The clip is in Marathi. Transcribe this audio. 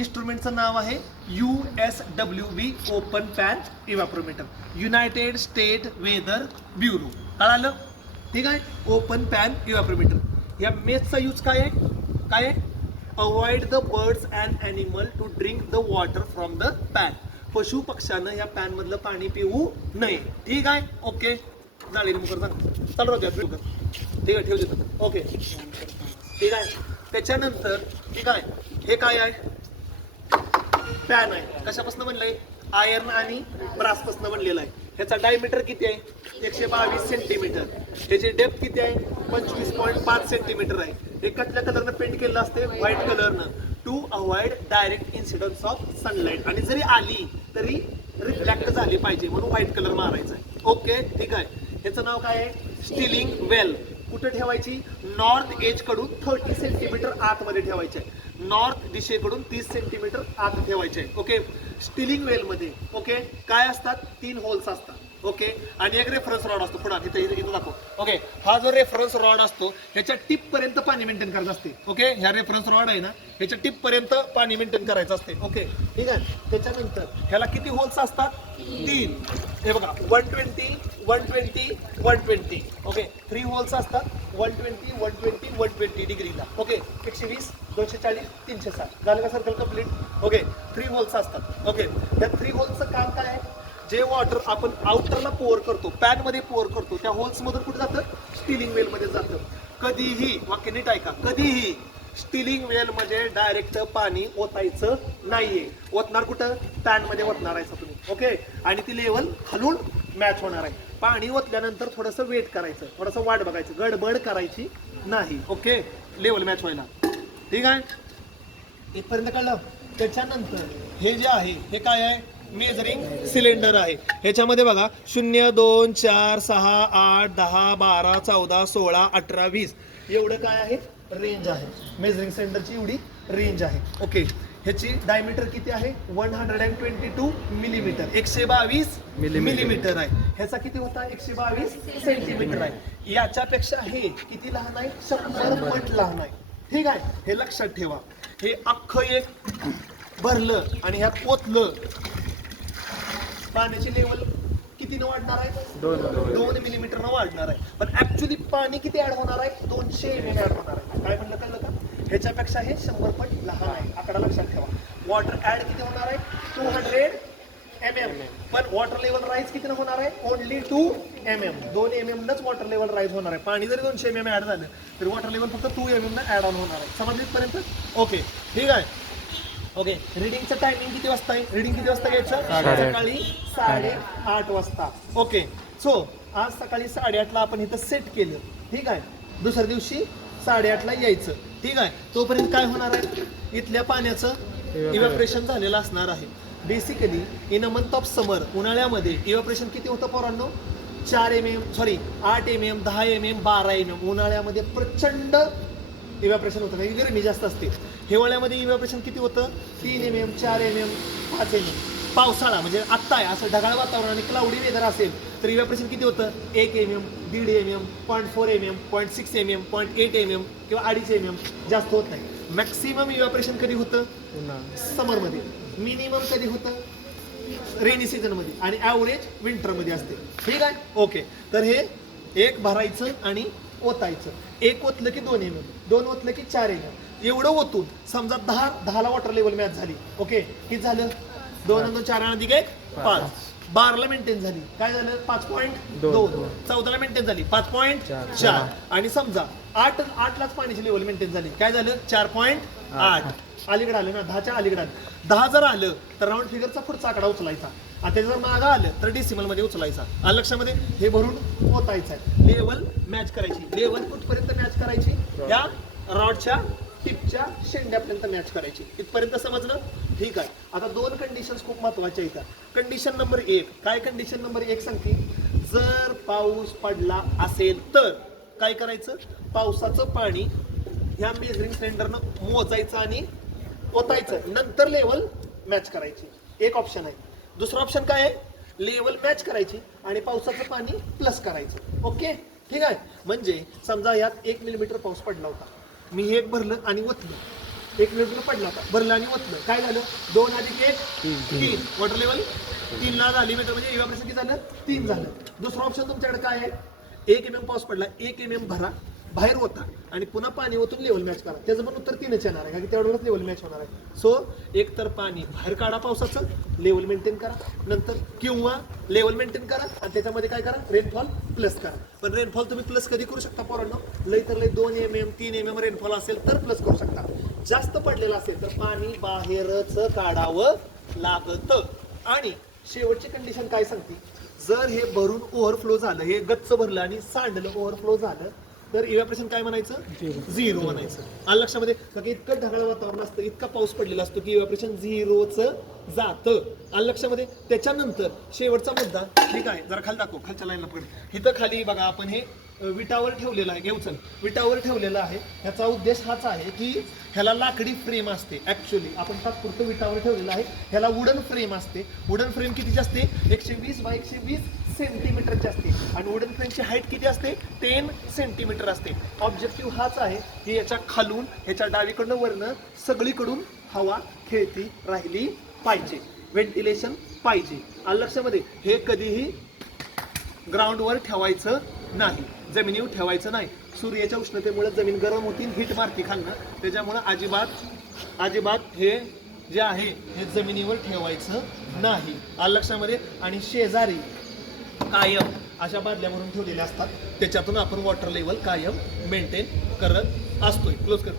इन्स्ट्रुमेंटचं नाव आहे USWB open pan evaporator, United State Weather Bureau. कळालं? ठीक आहे. ओपन पॅन इव्हॅपोरेटर या मेथचा यूज काय आहे? Avoid the birds and animal to drink the water from the pan. पशु पक्ष्यानं या पॅन मधलं पाणी पिऊ नये. ठीक आहे. ओके. झाले मुकर सांग चालू राहू. ठीक आहे, ठेव देतो. ओके, ठीक आहे. त्याच्यानंतर ठीक आहे, हे काय आहे? पॅन आहे. कशापासून बनलंय? आयर्न आणि ब्रास पासून बनलेला आहे. ह्याचा डायमीटर किती आहे? 122 सेंटीमीटर. ह्याची डेप्थ किती आहे? 25.5 सेंटीमीटर आहे. हे कसल्या कलरनं पेंट केलेलं असते? व्हाईट कलरनं, to avoid direct incidence of sunlight. आणि जरी आली तरी रिफ्लॅक्ट झाली पाहिजे म्हणून व्हाईट कलर मारायचा आहे. ओके, ठीक आहे. ह्याचं नाव काय आहे? स्टिलिंग वेल. कुठे ठेवायची? नॉर्थ एज कडून 30 सेंटीमीटर आतमध्ये ठेवायची आहे. नॉर्थ दिशेकडून 30 सेंटीमीटर आत ठेवायचे आहे. ओके. स्टिलिंग वेल मध्ये ओके काय असतात? 3 होल्स असतात. ओके. आणि एक रेफरन्स रॉड असतो. पुढे इथं दाखव. ओके. हा जो रेफरन्स रॉड असतो ह्याच्या टिप पर्यंत पाणी मेंटेन करायचं असते. ओके. ह्या रेफरन्स रॉड आहे ना, ह्याच्या टिप पर्यंत पाणी मेंटेन करायचं असते. ओके, ठीक आहे. त्याच्यानंतर ह्याला किती होल्स असतात? 3. हे बघा, 120 120 120. ओके. 3 होल्स असतात. 120 120 120 डिग्रीला. ओके. 120 240 360 झालं का सर्कल कंप्लीट? ओके. 3 होल्स असतात. ओके. त्या 3 होल्सचं काम काय आहे? जे वॉटर आपण आउटरला पोअर करतो, पॅन मध्ये पोअर करतो, त्या होल्स मधून कुठे जातं? स्टिलिंग वेल मध्ये जातं. कधीही, वाक्य नीट ऐका, कधीही स्टिलिंग वेल मध्ये डायरेक्ट पाणी ओतायचं नाहीये. ओतणार कुठं? पॅन मध्ये ओतणार आहे तुम्ही. ओके. आणि ती लेवल खालून मॅच होणार आहे. पाणी ओतल्यानंतर थोडंसं वेट करायचं, थोडंसं वाट बघायचं, गडबड करायची नाही. ओके. लेवल मॅच व्हायला. ठीक आहे. इथपर्यंत कळलं? त्याच्यानंतर हे जे आहे हे काय आहे? मेजरिंग सिलेंडर आहे. ह्याच्यामध्ये बघा 0 2 4 6 8 10 12 14 16 18 20 एवढं काय आहे? रेंज आहे. मेजरिंग सिलेंडरची एवढी रेंज आहे. ओके. ह्याची डायमीटर किती आहे? 122 मिलीमीटर, 122 मिलीमीटर आहे. ह्याचा किती होता? 122 सेंटीमीटर आहे. याच्यापेक्षा हे किती लहान आहे? 100 पट लहान आहे. ठीक आहे. हे लक्षात ठेवा. हे अख्खं एक भरलं आणि ह्यात पोतलं, पाण्याची लेवल कितीनं वाढणार आहे? 2 मिलीमीटरनं वाढणार आहे. पण ऍक्च्युली पाणी किती ऍड होणार आहे? 200 mm ऍड होणार आहे. काय म्हणलं कळलं का? ह्याच्यापेक्षा हे 100 पट लहान आहे. आकडा लक्षात ठेवा. वॉटर ऍड किती होणार आहे? 200 mm. पण वॉटर लेवल राईज किती होणार आहे? Only 2 mm. 2 mm नच वॉटर लेवल राईज होणार आहे. पाणी जरी 200 mm ऍड झालं तरी वॉटर लेवल फक्त 2 mm न ऍड ऑन होणार आहे. समजलं इथपर्यंत? ओके, ठीक आहे. ओके. रिडिंगचं टायमिंग किती वाजता आहे? रिडिंग किती वाजता घ्यायचं? सकाळी 8:30 वाजता. ओके. सो आज सकाळी 8:30ला आपण इथं सेट केलं. ठीक आहे. दुसऱ्या दिवशी 8:30ला यायचं. ठीक आहे. तोपर्यंत काय होणार आहे? इथल्या पाण्याचं इव्हॅपोरेशन झालेलं असणार आहे. Basically in a month of summer, उन्हाळ्यामध्ये इव्हॅपोरेशन किती होतं पोरांनो? 8 mm, 10 mm 12 mm. उन्हाळ्यामध्ये प्रचंड इव्हॅपोरेशन होतं, कारण गरमी जास्त असते. हिवाळ्यामध्ये इव्हॅपोरेशन किती होतं? 3 mm 4 mm 5 mm. पावसाळा म्हणजे आत्ता आहे असं ढगाळ वातावरण आणि क्लाउडी वेदर असेल तर इव्हॅपोरेशन किती होतं? 1 mm 1.5 mm 0.4 mm 0.6 mm 0.8 mm किंवा 2.5 mm. जास्त होत नाही. मॅक्सिमम इव्हॅपोरेशन कधी होतं? समरमध्ये. मिनिमम कधी होतं? रेनी सीझन मध्ये. आणि ॲव्हरेज विंटर मध्ये असते. ठीक आहे. ओके. तर हे एक भरायचं आणि ओतायचं. एक ओतलं की 2 mm, 2 ओतलं की 4 mm. एवढं ओतून समजा 10ला वॉटर लेवल मॅच झाली. ओके. किती झालं? 2 आणि 2 4 आणि 1 5. 12ला मेंटेन झाली. काय झालं? 5.2. 14ला मेंटेन झाली 5.4. आणि समजा 8लाच पाण्याची लेवल मेंटेन झाली. काय झालं? 4.8. अलीकडे आलं ना, 10च्या अलीकडे आलं. 10 जर आलं तर राऊंड फिगरचा पुढचा आकडा उचलायचा आणि त्याच्या जर मागं आलं तर डेसिमल मध्ये उचलायचा. आलं लक्षामध्ये? हे भरून ओतायचं आहे. लेवल मॅच करायची. लेवल कुठपर्यंत मॅच करायची? या रॉडच्या टिपच्या शेंड्यापर्यंत मॅच करायची. इथपर्यंत समजलं? ठीक आहे. आता 2 कंडिशन्स खूप महत्वाच्या आहेत. कंडिशन नंबर 1 काय? कंडिशन नंबर 1 सांगते, जर पाऊस पडला असेल तर काय करायचं? पावसाचं पाणी ह्या मेजरिंग सिलेंडरनं मोजायचं आणि ओतायचं, नंतर लेवल मॅच करायची. एक ऑप्शन आहे. दुसरा ऑप्शन काय आहे? लेवल मॅच करायची आणि पावसाचं पाणी प्लस करायचं. ओके, ठीक आहे. म्हणजे समजा यात 1 मिलीमीटर पाऊस पडला होता, मी एक भरलं आणि ओतलं. 1 मिनिट पडला होता, भरलं आणि ओतलं, काय झालं 2 अधिक 1 3, वॉटर लेवल 3 ला झाली मीटर म्हणजे इव्हॅपोरेशन किती झालं 3 झालं. दुसरा ऑप्शन तुमच्याकडे काय आहे, 1 mm पाऊस पडला, 1 mm भरा बाहेर होता आणि पुन्हा पाणी ओतून लेवल मॅच करा, त्याचं पण उत्तर 3च येणार आहे, कारण की तेवढ्यावरच लेवल मॅच होणार आहे. सो एक तर पाणी बाहेर काढा पावसाचं, लेवल मेंटेन करा, नंतर किंवा लेवल मेंटेन करा आणि त्याच्यामध्ये काय करा रेनफॉल प्लस करा. पण रेनफॉल तुम्ही प्लस कधी करू शकता पोरांनो, लई तर लई 2 mm 3 mm रेनफॉल असेल तर प्लस करू शकता. जास्त पडलेलं असेल तर पाणी बाहेरच काढावं लागतं. आणि शेवटची कंडिशन काय सांगते, जर हे भरून ओव्हरफ्लो झालं, हे गच्च भरलं आणि सांडलं ओव्हरफ्लो झालं तर इव्हॅपोरेशन काय म्हणायचं 0 म्हणायचं. आलं लक्षामध्ये, कारण इतकं ढगाळ वातावरण असतं, इतका पाऊस पडलेला असतो की इव्हॅपोरेशन 0च जातं. आलं लक्षामध्ये. त्याच्यानंतर शेवटचा मुद्दा ठीक आहे, जरा खाली दाखव, खालच्या लाईनला पकड. इथं खाली बघा आपण हे विटावर ठेवलेलं आहे, घेऊ चल, विटावर ठेवलेलं आहे. ह्याचा उद्देश हाच आहे की ह्याला लाकडी फ्रेम असते. ऍक्च्युअली आपण तात्पुरतं विटावर ठेवलेलं आहे, ह्याला वुडन फ्रेम असते. वुडन फ्रेम कितीची असते, 120 बाय 120 सेंटीमीटरची असते आणि वुडन फ्रेमची हाईट किती असते 10 सेंटीमीटर असते. ऑब्जेक्टिव्ह हाच आहे की याच्या खालून, ह्याच्या डावीकडनं वरनं सगळीकडून हवा खेळती राहिली पाहिजे, व्हेंटिलेशन पाहिजे. आलं लक्षामध्ये. हे कधीही ग्राउंडवर ठेवायचं नाही, जमिनीवर ठेवायचं नाही. सूर्याच्या उष्णतेमुळे जमीन गरम होती, हीट मारती खालनं, त्याच्यामुळं अजिबात हे जे आहे हे जमिनीवर ठेवायचं नाही. आलं लक्षामध्ये. आणि शेजारी कायम अशा बादल्या भरून ठेवलेल्या असतात, त्याच्यातून आपण वॉटर लेवल कायम मेंटेन करत असतोय. क्लोज कर.